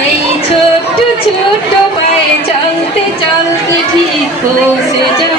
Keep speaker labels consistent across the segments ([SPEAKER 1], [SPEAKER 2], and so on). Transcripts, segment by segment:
[SPEAKER 1] এই ছোট্ট ছোট্ট পায়ে চলতে চলতে ঠিক পৌঁছে যাব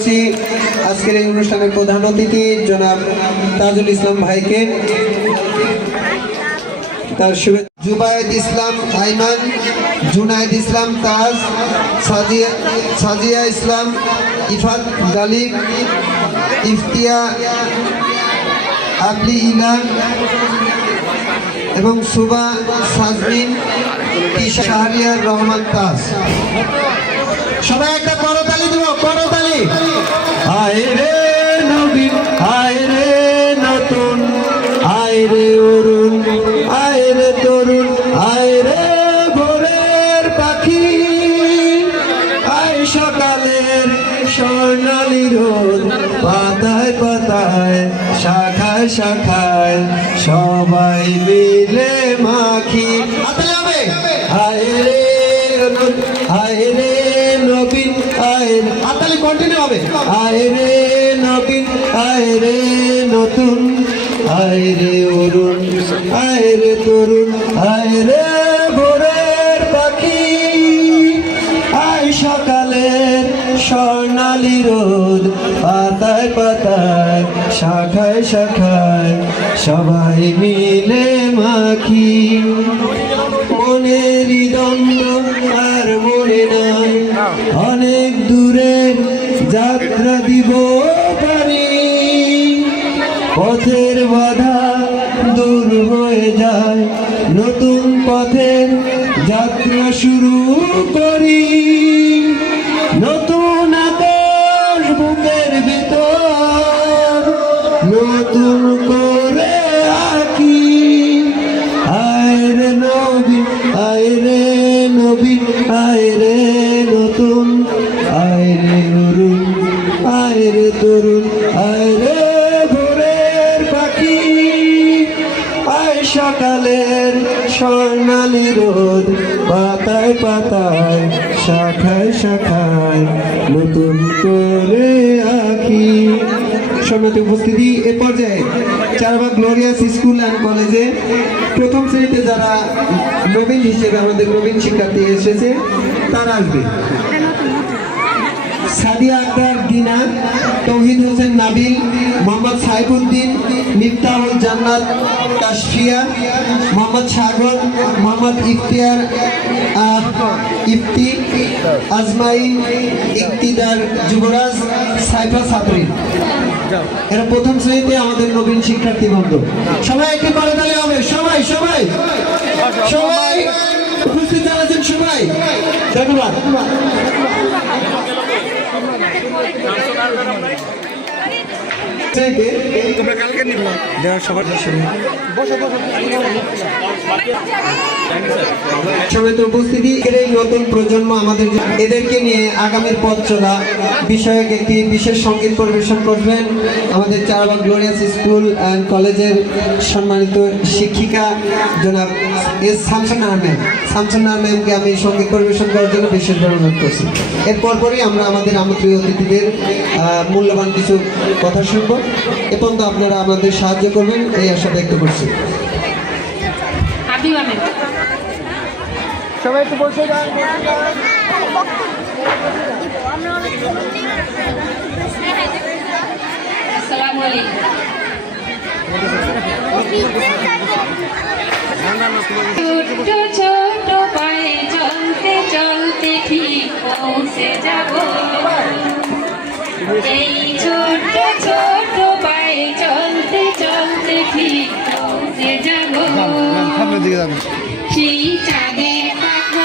[SPEAKER 2] করছি। আজকের এই অনুষ্ঠানের প্রধান অতিথি জনাব তাজুল ইসলাম ভাইকে। তার শুভেচ্ছা। জুবায়েদ ইসলাম আইমান, জুনায়েদ ইসলাম তাজ, সাজিয়া সাজিয়া ইসলাম, ইফাত গালিব ইফতিয়া আবলি ইলা এবং সুবা সাজমিন শাহরিয়ার রহমান তাজ। সবাই একটা করতালি দিব করতালি নবীন আয় রে নতুন রে অরুণ রে তরুণ রে ভোরের পাখি। আয় সকালের স্বর্ণালী রোদ পাতায় পাতায় শাখায় শাখায় সবাই মিলে মাখি। আয় রে নতুন, রে নবীন আয় রে- হাততালি কন্টিনিউ হবে আয় নবীন, আয় রে নতুন, আয় রে অরুণ, আয় রে তরুণ, আয় রে ভোরের পাখি। আয় সকালের স্বর্ণালী রোদ, পাতায় পাতায়, শাখায় শাখায় সবাই মিলে মাখি। মনের দ্বন্দ্ব হয়ে যায়। নতুন পথের যাত্রা শুরু করি। নতুন বুকের ভিতর নতুন করে আঁকি। আয় নবী নবীন আয় রে নবীন আয় রে নতুন। আয় রে অরুণ আয় রে তরুণ। সকালের স্বর্ণালী রোদ, পাতায় পাতায়, শাখায় শাখায়, নতুন করে আঁকি। সম্মতি উপস্থিতি, এ পর্যায়ে চারবাগ গ্লোরিয়াস স্কুল অ্যান্ড কলেজে প্রথম শ্রেণীতে যারা নবীন হিসেবে আমাদের নবীন শিক্ষার্থী এসেছে, তারা আসবে। সাদিয়া আক্তার দিনা তৌহিদ হোসেন নাবিল, মোহাম্মদ সাইফুদ্দিন, মিফতাহুল জান্নাত, কাশফিয়া, মোহাম্মদ সাগর, মোহাম্মদ ইফতিয়ার ইফতি আজমাইন ইকতিদার যুবরাজ, সাইফা সাবরিন। এরা প্রথম শ্রেণীতে আমাদের নবীন শিক্ষার্থী বন্ধু। সবাই একটি করে তাহলে হবে। সবাই সবাই সবাই, উপস্থিত আছেন সবাই। ধন্যবাদ।
[SPEAKER 3] তোমরা কালকে নিবো। দেওয়ার সবার বসো বসো।
[SPEAKER 2] উপস্থিতি এই নতুন প্রজন্ম আমাদের এদেরকে নিয়ে আগামীর বিষয়ক একটি বিশেষ সংগীত পরিবেশন করবেন আমাদের গ্লোরিয়াস স্কুল অ্যান্ড কলেজের সম্মানিত শিক্ষিকা জনাব এস শামসুন্নাহার ম্যাম শামসুন্নাহার ম্যামকে আমি সংগীত পরিবেশন করার জন্য বিশেষভাবে অনুরোধ করছি। এর পরপরই আমরা আমাদের আমন্ত্রিত অতিথিদের মূল্যবান কিছু কথা শুনব। এ পর্যন্ত আপনারা আমাদের সাহায্য করবেন, এই আশা ব্যক্ত করছি
[SPEAKER 1] হাবিব আহমেদ
[SPEAKER 2] সবাই একটু বলছে
[SPEAKER 1] আসসালামু আলাইকুম ছোট ছোট পায়ে চলতে চলতে ঠিক পৌঁছে যাব। এই ছোট ছোট পায়ে চলতে চলতে ঠিক পৌঁছে যাব। সেই চাঁদের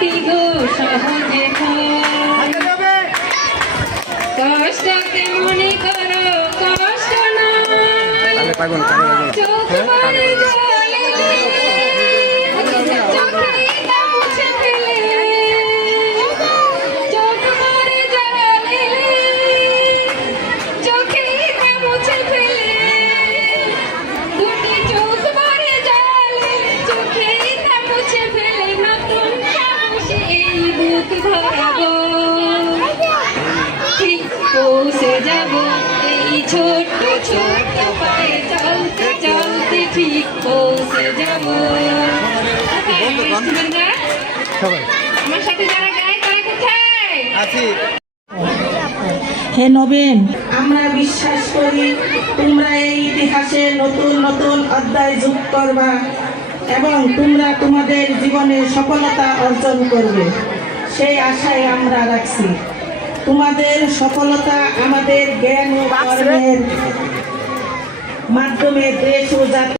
[SPEAKER 1] কি গো সহজে করো কষ্ট
[SPEAKER 3] পাইবেন
[SPEAKER 1] চোখ যাব। আমার সাথে যারা গায় তারা কোথায়?
[SPEAKER 3] আছি।
[SPEAKER 4] হে নবীন। আমরা বিশ্বাস করি তোমরা এই ইতিহাসে নতুন নতুন অধ্যায় যোগ করবা এবং তোমরা তোমাদের জীবনে সফলতা অর্জন করবে। সেই আশায় আমরা রাখছি। তোমাদের সফলতা আমাদের জ্ঞান ও কর্মের মাধ্যমে দেশ ও জাতি